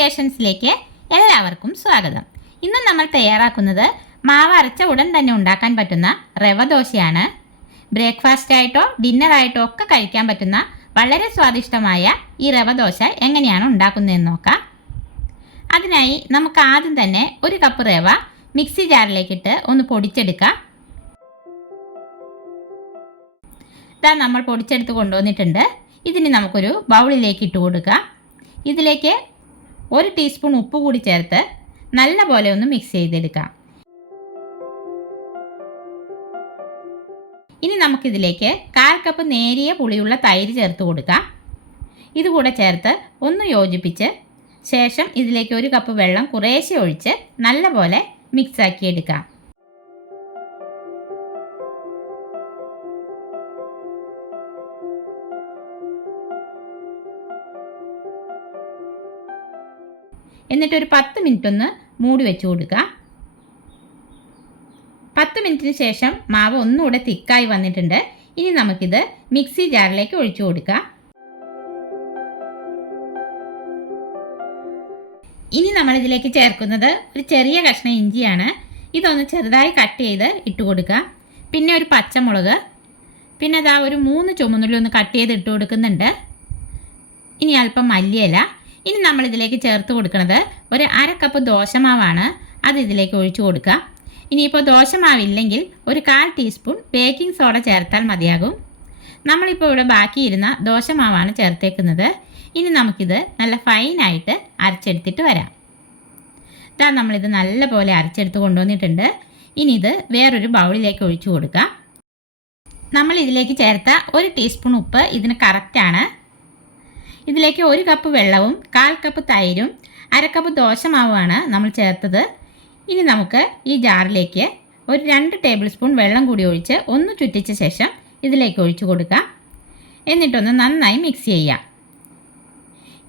ക്രിയേഷൻസിലേക്ക് എല്ലാവർക്കും സ്വാഗതം. ഇന്ന് നമ്മൾ തയ്യാറാക്കുന്നത് മാവ് അരച്ച ഉടൻ തന്നെ ഉണ്ടാക്കാൻ പറ്റുന്ന റവ ദോശയാണ്. ബ്രേക്ക്ഫാസ്റ്റ് ആയിട്ടോ ഡിന്നറായിട്ടോ ഒക്കെ കഴിക്കാൻ പറ്റുന്ന വളരെ സ്വാദിഷ്ടമായ ഈ റവ ദോശ എങ്ങനെയാണ് ഉണ്ടാക്കുന്നതെന്ന് നോക്കാം. അതിനായി നമുക്ക് ആദ്യം തന്നെ ഒരു കപ്പ് റവ മിക്സി ജാറിലേക്കിട്ട് ഒന്ന് പൊടിച്ചെടുക്കാം. ഇതാ നമ്മൾ പൊടിച്ചെടുത്ത് കൊണ്ടുവന്നിട്ടുണ്ട്. ഇതിന് നമുക്കൊരു ബൗളിലേക്ക് ഇട്ട് കൊടുക്കാം. ഇതിലേക്ക് 1 ടീസ്പൂൺ ഉപ്പ് കൂടി ചേർത്ത് നല്ലപോലെ ഒന്ന് മിക്സ് ചെയ്തെടുക്കാം. ഇനി നമുക്കിതിലേക്ക് 1/4 കപ്പ് നേരിയ പുളിയുള്ള തൈര് ചേർത്ത് കൊടുക്കാം. ഇതുകൂടെ ചേർത്ത് ഒന്ന് യോജിപ്പിച്ച് ശേഷം ഇതിലേക്ക് 1 കപ്പ് വെള്ളം കുറേശ്ശെ ഒഴിച്ച് നല്ലപോലെ മിക്സാക്കി എടുക്കാം. എന്നിട്ടൊരു 10 മിനിറ്റ് ഒന്ന് മൂടി വെച്ച് കൊടുക്കുക. 10 മിനിറ്റിന് ശേഷം മാവ് ഒന്നുകൂടെ തിക്കായി വന്നിട്ടുണ്ട്. ഇനി നമുക്കിത് മിക്സി ജാറിലേക്ക് ഒഴിച്ചു കൊടുക്കാം. ഇനി നമ്മളിതിലേക്ക് ചേർക്കുന്നത് ഒരു ചെറിയ കഷ്ണം ഇഞ്ചിയാണ്. ഇതൊന്ന് ചെറുതായി കട്ട് ചെയ്ത് ഇട്ട് കൊടുക്കുക. പിന്നെ ഒരു പച്ചമുളക്, പിന്നെ അതാ ഒരു 3 ചുമന്നുള്ളി ഒന്ന് കട്ട് ചെയ്ത് ഇട്ട് കൊടുക്കുന്നുണ്ട്. ഇനി അല്പം മല്ലിയില. ഇനി നമ്മളിതിലേക്ക് ചേർത്ത് കൊടുക്കുന്നത് ഒരു 1/2 കപ്പ് ദോശമാവാണ്. അത് ഇതിലേക്ക് ഒഴിച്ചു കൊടുക്കുക. ഇനിയിപ്പോൾ ദോശമാവില്ലെങ്കിൽ ഒരു 1/4 ടീസ്പൂൺ ബേക്കിംഗ് സോഡ ചേർത്താൽ മതിയാകും. നമ്മളിപ്പോൾ ഇവിടെ ബാക്കിയിരുന്ന ദോശമാവാണ് ചേർത്തേക്കുന്നത്. ഇനി നമുക്കിത് നല്ല ഫൈനായിട്ട് അരച്ചെടുത്തിട്ട് വരാം. ഇതാ നമ്മളിത് നല്ലപോലെ അരച്ചെടുത്ത് കൊണ്ടുവന്നിട്ടുണ്ട്. ഇനി ഇത് വേറൊരു ബൗളിലേക്ക് ഒഴിച്ചു കൊടുക്കുക. നമ്മൾ ഇതിലേക്ക് ചേർത്ത 1 ടീസ്പൂൺ ഉപ്പ് ഇതിന് കറക്റ്റാണ്. ഇതിലേക്ക് 1 കപ്പ് വെള്ളവും 1/4 കപ്പ് തൈരും 1/2 കപ്പ് ദോശമാവുമാണ് നമ്മൾ ചേർത്തത്. ഇനി നമുക്ക് ഈ ജാറിലേക്ക് ഒരു 2 ടേബിൾ സ്പൂൺ വെള്ളം കൂടി ഒഴിച്ച് ഒന്ന് ചുറ്റിച്ച ശേഷം ഇതിലേക്ക് ഒഴിച്ചു കൊടുക്കാം. എന്നിട്ടൊന്ന് നന്നായി മിക്സ് ചെയ്യാം.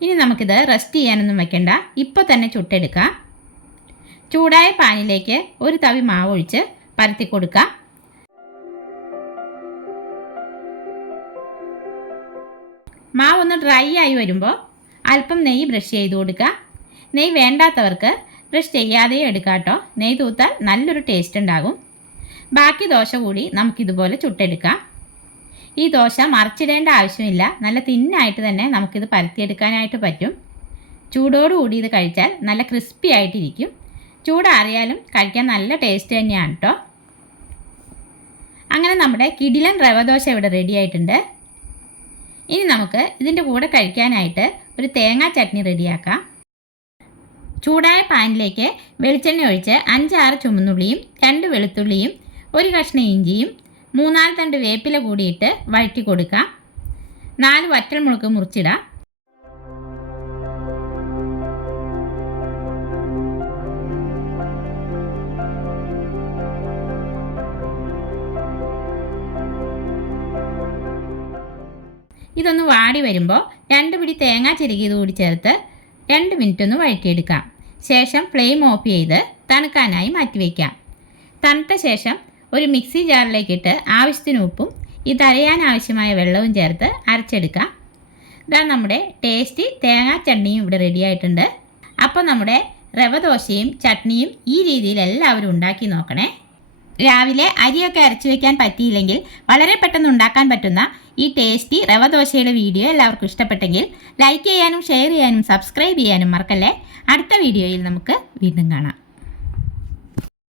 ഇനി നമുക്കിത് റെസ്റ്റ് ചെയ്യാനൊന്നും വെക്കണ്ട, ഇപ്പോൾ തന്നെ ചുട്ടെടുക്കാം. ചൂടായ പാനിലേക്ക് ഒരു തവി മാവ് ഒഴിച്ച് പരത്തി കൊടുക്കാം. മാവ് ഒന്ന് ഡ്രൈ ആയി വരുമ്പോൾ അല്പം നെയ്യ് ബ്രഷ് ചെയ്ത് കൊടുക്കുക. നെയ്യ് വേണ്ടാത്തവർക്ക് ബ്രഷ് ചെയ്യാതെ എടുക്കാം കേട്ടോ. നെയ്യ് തൂത്താൽ നല്ലൊരു ടേസ്റ്റ് ഉണ്ടാകും. ബാക്കി ദോശ കൂടി നമുക്കിതുപോലെ ചുട്ടെടുക്കാം. ഈ ദോശ മറിച്ചിടേണ്ട ആവശ്യമില്ല, നല്ല തിന്നായിട്ട് തന്നെ നമുക്കിത് പരത്തിയെടുക്കാനായിട്ട് പറ്റും. ചൂടോടുകൂടി ഇത് കഴിച്ചാൽ നല്ല ക്രിസ്പി ആയിട്ടിരിക്കും. ചൂടാറിയാലും കഴിക്കാൻ നല്ല ടേസ്റ്റ് തന്നെയാണ് കേട്ടോ. അങ്ങനെ നമ്മുടെ കിടിലൻ റവ ദോശ ഇവിടെ റെഡി ആയിട്ടുണ്ട്. ഇനി നമുക്ക് ഇതിൻ്റെ കൂടെ കഴിക്കാനായിട്ട് ഒരു തേങ്ങാ ചട്നി റെഡിയാക്കാം. ചൂടായ പാനിലേക്ക് വെളിച്ചെണ്ണ ഒഴിച്ച് 5-6 ചുമന്നുള്ളിയും 2 വെളുത്തുള്ളിയും 1 കഷ്ണം ഇഞ്ചിയും 3-4 തണ്ട് വേപ്പില കൂടിയിട്ട് വഴറ്റി കൊടുക്കാം. 4 വറ്റൽമുളക് മുറിച്ചിടാം. ഇതൊന്ന് വാടി വരുമ്പോൾ 2 പിടി തേങ്ങ ചിരകിയത് കൂടി ചേർത്ത് 2 മിനിറ്റ് ഒന്ന് വഴറ്റിയെടുക്കാം. ശേഷം ഫ്ലെയിം ഓഫ് ചെയ്ത് തണുക്കാനായി മാറ്റിവെക്കാം. തണുത്ത ശേഷം ഒരു മിക്സി ജാറിലേക്കിട്ട് ആവശ്യത്തിന് ഉപ്പും ഇത് അരയാൻ ആവശ്യമായ വെള്ളവും ചേർത്ത് അരച്ചെടുക്കാം. ഇതാ നമ്മുടെ ടേസ്റ്റി തേങ്ങാ ചട്നിയും ഇവിടെ റെഡി ആയിട്ടുണ്ട്. അപ്പോൾ നമ്മുടെ റവ ദോശയും ചട്നിയും ഈ രീതിയിൽ എല്ലാവരും ഉണ്ടാക്കി നോക്കണേ. രാവിലെ അരിയൊക്കെ അരച്ചു വയ്ക്കാൻ പറ്റിയില്ലെങ്കിൽ വളരെ പെട്ടെന്ന് ഉണ്ടാക്കാൻ പറ്റുന്ന ഈ ടേസ്റ്റി റവ ദോശയുടെ വീഡിയോ എല്ലാവർക്കും ഇഷ്ടപ്പെട്ടെങ്കിൽ ലൈക്ക് ചെയ്യാനും ഷെയർ ചെയ്യാനും സബ്സ്ക്രൈബ് ചെയ്യാനും മറക്കല്ലേ. അടുത്ത വീഡിയോയിൽ നമുക്ക് വീണ്ടും കാണാം.